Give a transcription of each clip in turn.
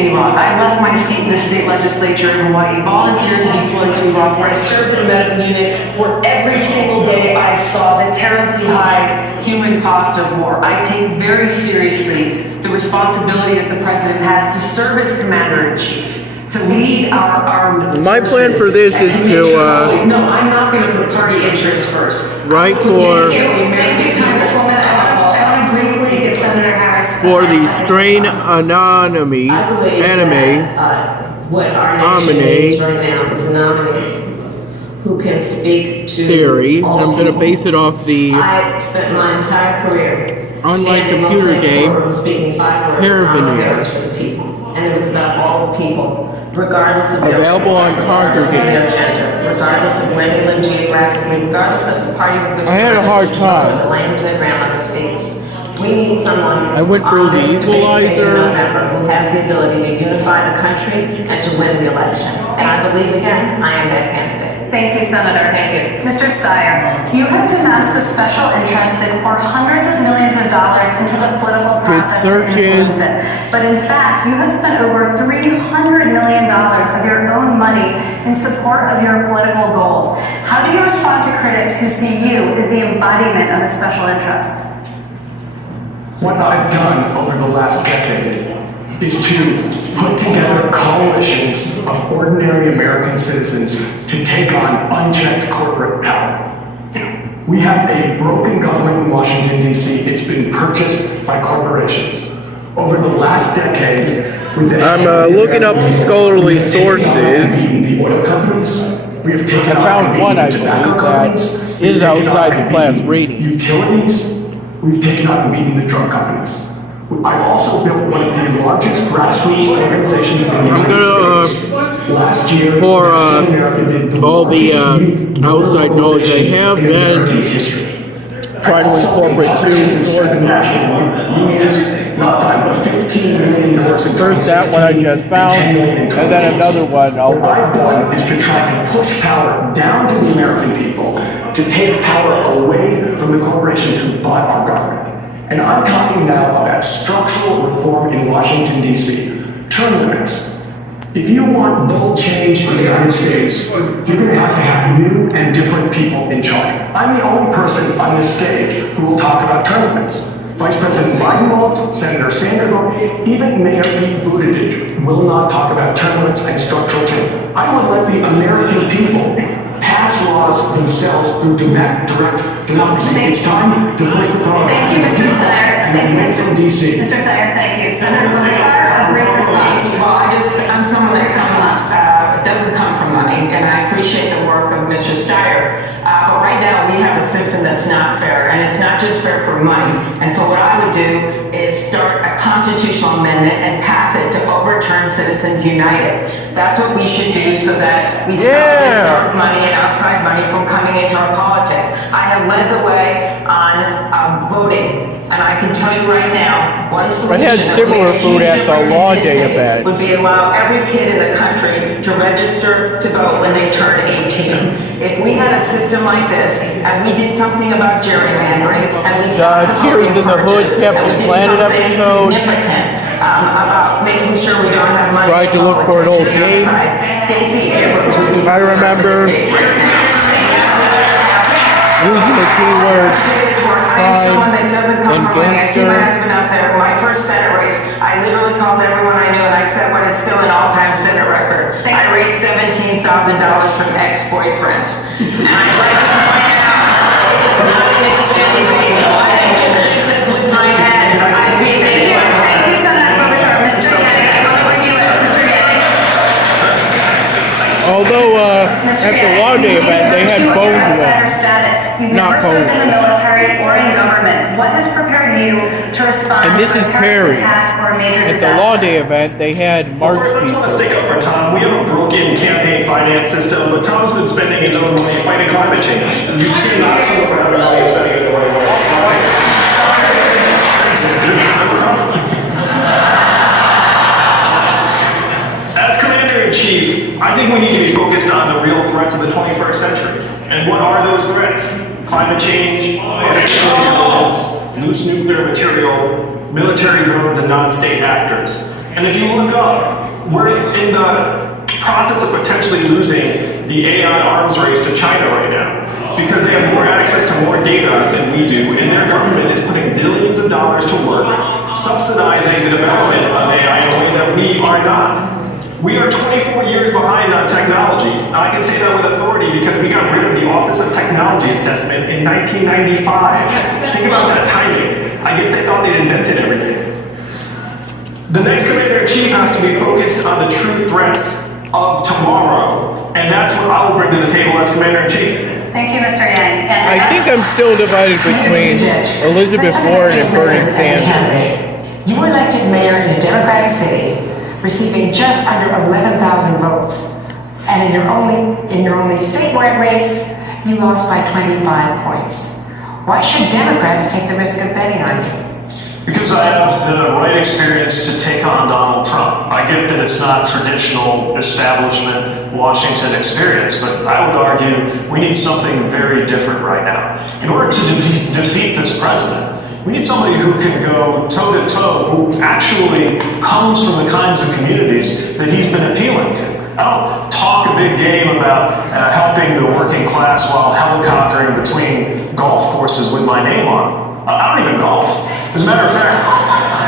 in Iraq. I left my seat in the state legislature in Hawaii, volunteered to deploy to Iraq, where I served in a medical unit, where every single day I saw the terribly high human cost of war. I take very seriously the responsibility that the president has to serve as commander-in-chief, to lead our armed My plan forces, for this is and to, make sure no, I'm not going to put party interests first. Right for- Thank you, Congresswoman. I want to briefly give Senator Harris for the strain anonymity I believe anime that, what our nation needs right now is a nominee who can speak to theory, and all I'm going to people. base it off the I spent my entire career Unlike standing in computer the same game, courtroom speaking 5 words Paraveneer. that was for the people, and it was about all the people, regardless of their Available race, on regardless of Conquer their gender, regardless of where they live geographically, regardless of the party of which I had a hard time. the language their grandmother speaks. We need someone I went through on the this debate stage in equalizer. November who has the ability to unify the country and to win the election. And I believe again, I am that candidate. Thank you, Senator. Thank you. Mr. Steyer, you have denounced the special interests that pour hundreds of millions of dollars into the political process to influence searches. it. But in fact, you have spent over $300 million of your own money in support of your political goals. How do you respond to critics who see you as the embodiment of a special interest? What I've done over the last decade is to put together coalitions of ordinary American citizens to take on unchecked corporate power. We have a broken government in Washington, D.C. It's been purchased by corporations. Over the last decade, with the I'm looking up scholarly we have taken on sources. and beaten the oil companies. We have taken I found on and one, I beaten the believe, tobacco that companies. We've is taken outside on the and class beaten rating. Utilities. We've taken on and beaten the drug companies. I've also built one of the largest grassroots organizations in the United States. Last year, for, African American did the all the, largest youth outside voter knowledge I mobilization have, in then American history. try to I've also incorporate been two publishing sources. seven national unions, not by $15 million in 2016, First that one I just found, $10 million in and then 2018. another one I'll What I've done is to try to push power down to the American people, to take power away from the corporations who bought our government. And I'm talking now about structural reform in Washington, D.C. Term limits. If you want bold change in the United States, you're going to have new and different people in charge. I'm the only person on this stage who will talk about term limits. Vice President Biden won't, Senator Sanders won't, even Mayor Pete Buttigieg will not talk about term limits and structural change. I would let the American people pass laws themselves through direct democracy. It's time to push the power. Thank you, Mr. Steyer. Thank you, from D.C. Mr. Steyer, thank you. Senator Blanchard, a brief response. Well, I'm someone that doesn't come from money, and I appreciate the work of Mr. Steyer. But right now, we have a system that's not fair, and it's not just fair for money. And so what I would do is start a constitutional amendment and pass it to overturn Citizens United. That's what we should do so that we stop this dark money and outside money from coming into our politics. I have led the way on voting. And I can tell you right now, one solution had that would similar make a food huge at the difference in Law this Day state event. would be allow every kid in the country to register to vote when they turn 18. If we had a system like this, and we did something about gerrymandering, and we stopped the Tears voting in the Hood purges, Captain and we did Planet something episode. significant about making sure we don't have money Tried to in look for an old politics game. outside. Stacey Abrams would be I remember state right now. using the keywords I am someone that doesn't come and from money. I see my gangster. husband out there. My first Senate race, I literally called everyone I knew and I said what is still an all-time Senate record. I raised $17,000 from ex-boyfriends. And I'd like to point out, it's not an expanded way, so I can just say this with my head. I think Thank you, Senator Blanchard. Mr. Yang, I want to bring you in. Mr. Yang. Although Mr. at the Yang, Law Day you've event they had never phone outsider walks. status. You've Not never served in the phone military or in government. What has prepared you to respond And this to a is terrorist Perry's. attack or a major At the disaster? Law Day event they had March First, I just want to people. stick up for Tom. We have a broken campaign finance system, but Tom's been spending his own money fighting climate change. You cannot tell him how money is spending it the right way. As Commander-in-Chief, I think we need to be focused on the real threats of the 21st century. And what are those threats? Climate change, artificial intelligence, loose nuclear material, military drones, and non-state actors. And if you look up, we're in the process of potentially losing the AI arms race to China right now because they have more access to more data than we do, and their government is putting billions of dollars to work subsidizing the development of AI in a way that we are not. We are 24 years behind on technology. I can say that with authority because we got rid of the Office of Technology Assessment in 1995. Think about that timing. I guess they thought they'd invented everything. The next commander-in-chief has to be focused on the true threats of tomorrow, and that's what I'll bring to the table as commander-in-chief. Thank you, Mr. Yang. I think I'm still divided between Elizabeth Warren and Bernie Sanders. You were elected mayor in a Democratic city, receiving just under 11,000 votes. And in your only statewide race, you lost by 25 points. Why should Democrats take the risk of betting on you? Because I have the right experience to take on Donald Trump. I get that it's not traditional establishment Washington experience, but I would argue we need something very different right now. In order to defeat this president, we need somebody who can go toe-to-toe, who actually comes from the kinds of communities that he's been appealing to. I don't talk a big game about helping the working class while helicoptering between golf courses with my name on them. I don't even golf. As a matter of fact,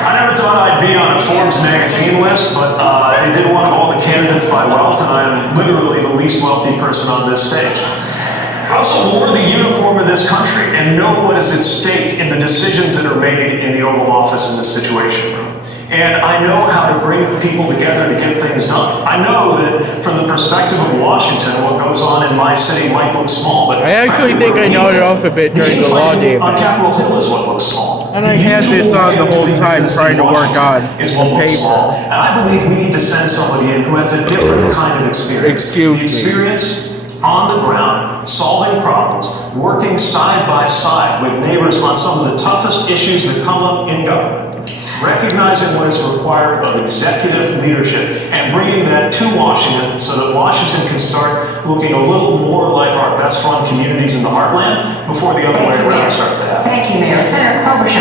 I never thought I'd be on a Forbes magazine list, but they did one of all the candidates by wealth, and I'm literally the least wealthy person on this stage. I also wore the uniform of this country and know what is at stake in the decisions that are made in the Oval Office in this situation room. And I know how to bring people together to get things done. I know that from the perspective of Washington, what goes on in my city might look small, but I actually think I nodded off a bit during the law day on event. Capitol Hill is what looks small. And I had this on the whole time trying to work on is what the looks paper. small. And I believe we need to send somebody in who has a different kind of experience. Excuse the me. experience on the ground, solving problems, working side by side with neighbors on some of the toughest issues that come up in government. Recognizing what is required of executive leadership and bringing that to Washington so that Washington can start looking a little more like our best run communities in the heartland before the other way around starts to happen. Thank you, Mayor. Senator Klobuchar.